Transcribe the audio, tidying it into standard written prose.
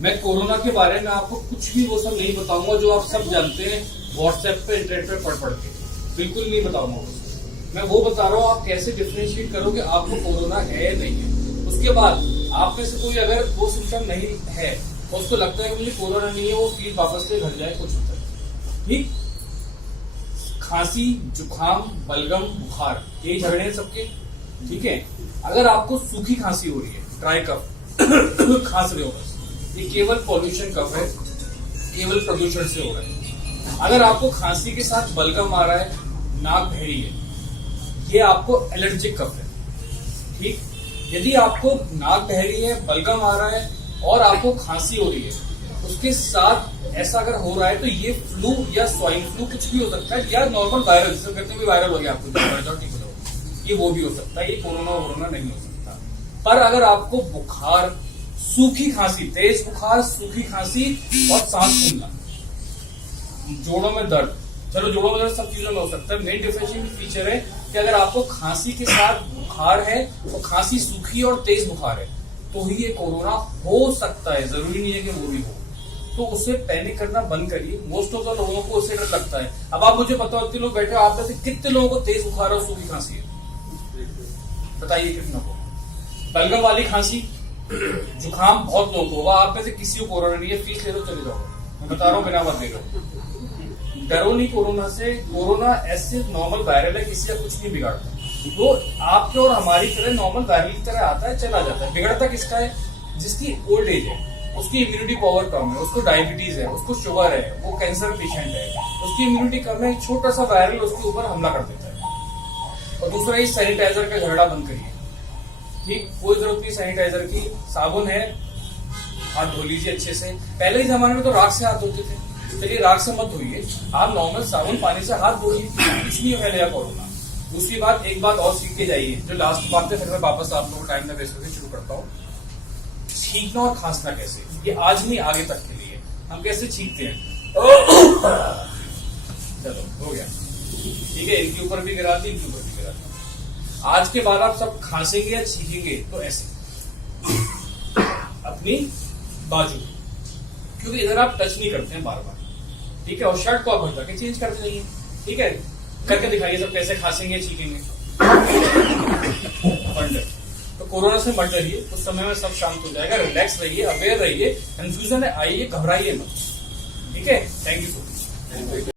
मैं कोरोना के बारे में आपको कुछ भी वो सब नहीं बताऊंगा जो आप सब जानते हैं व्हाट्सएप पे इंटरनेट पे पढ़ के, बिल्कुल नहीं बताऊंगा वो। मैं वो बता रहा हूँ आप कैसे डिफरेंशिएट करोगे आपको कोरोना है या नहीं है। उसके बाद आप में से कोई अगर वो सिम्टम नहीं है तो उसको लगता है कि मुझे कोरोना नहीं है, वो प्लीज वापस से घर जाए, कुछ होता है। ठीक, खांसी, जुकाम, बलगम, बुखार, यही झगड़े हैं सबके। ठीक है, अगर आपको सूखी खांसी हो रही है, ड्राई कफ खांस रहे हो, बस ये केवल पॉल्यूशन कफ है, केवल प्रदूषण से हो रहा है। अगर आपको खांसी के साथ बलगम आ रहा है, नाक बह रही है, ये आपको एलर्जिक कफ है। ठीक, यदि आपको नाक बह रही है, बलगम आ रहा है और आपको खांसी हो रही है, उसके साथ ऐसा अगर हो रहा है तो ये फ्लू या स्वाइन फ्लू कुछ भी हो सकता है, या नॉर्मल वायरल, जिसे कहते हैं वायरल हो गया आपको ठीक हो जाओ, ये वो भी हो सकता है। ये कोरोना नहीं हो सकता। पर अगर आपको बुखार, सूखी खांसी, तेज बुखार, सूखी खांसी और सांस फूलना, जोड़ों में दर्द, चलो जोड़ों में दर्द सब चीजों में हो सकता है। मेन डिफरेंशिएटिंग फीचर है कि अगर आपको खांसी के साथ बुखार है तो खांसी सूखी और तेज बुखार है तो ही ये कोरोना हो सकता है, जरूरी नहीं है कि वो भी हो। तो उससे पैनिक करना बंद करिए। मोस्ट ऑफ द लोगों को उससे डर लगता है। अब आप मुझे बताओ, इतने लोग बैठे हो, आप में से कितने लोगों को तेज बुखार और सूखी खांसी है? बताइए कितना को। बलगम वाली खांसी, जुकाम बहुत लोगों को होगा, आप में से किसी को कोरोना नहीं है, फीस ले लो चले जाओ। मैं बता रहा हूँ, बिना मत ले लो, डरो नहीं कोरोना से। कोरोना ऐसे नॉर्मल वायरल है, किसी का कुछ नहीं बिगाड़ता। वो आपके और हमारी तरह नॉर्मल वायरल की तरह आता है, चला जाता है। बिगड़ता किसका है? जिसकी ओल्ड एज है, उसकी इम्यूनिटी पावर कम है, उसको डायबिटीज है, उसको शुगर है, वो कैंसर पेशेंट है, उसकी इम्यूनिटी कम है, छोटा सा वायरल उसके ऊपर हमला कर देता है। और दूसरा, इस सैनिटाइजर का झगड़ा बंद करिए। ठीक, कोई जरूरत नहीं सैनिटाइजर की, साबुन है, हाथ धो लीजिए अच्छे से। पहले के जमाने में तो राख से हाथ धोते थे, चलिए राख से मत धोइए, आप नॉर्मल साबुन पानी से हाथ धोइए, कुछ नहीं फैलेगा कोरोना। दूसरी बात, एक बात और सीख के जाइए, जो लास्ट बात है, फिर मैं वापस आप लोगों को टाइम ना वेस्ट करके शुरू करता हूँ। छींकना और खांसना कैसे, ये आज नहीं आगे तक के लिए। हम कैसे छींकते हैं, चलो हो गया, ठीक है, इनके ऊपर भी गिराती, इनके ऊपर भी गिराती। आज के बाद आप सब खांसेंगे या छींकेंगे तो ऐसे अपनी बाजू, क्योंकि इधर आप टच नहीं करते हैं बार बार। ठीक है, और शर्ट को आप हटा के चेंज करते रहिए। ठीक है, करके दिखाइए सब कैसे खांसेंगे छींकेंगे। तो कोरोना से मत डरिए, उस समय में सब शांत हो जाएगा। रिलैक्स रहिए, अवेयर रहिए, कंफ्यूजन है आइए, घबराइए मत। ठीक है, थैंक यू सो मच।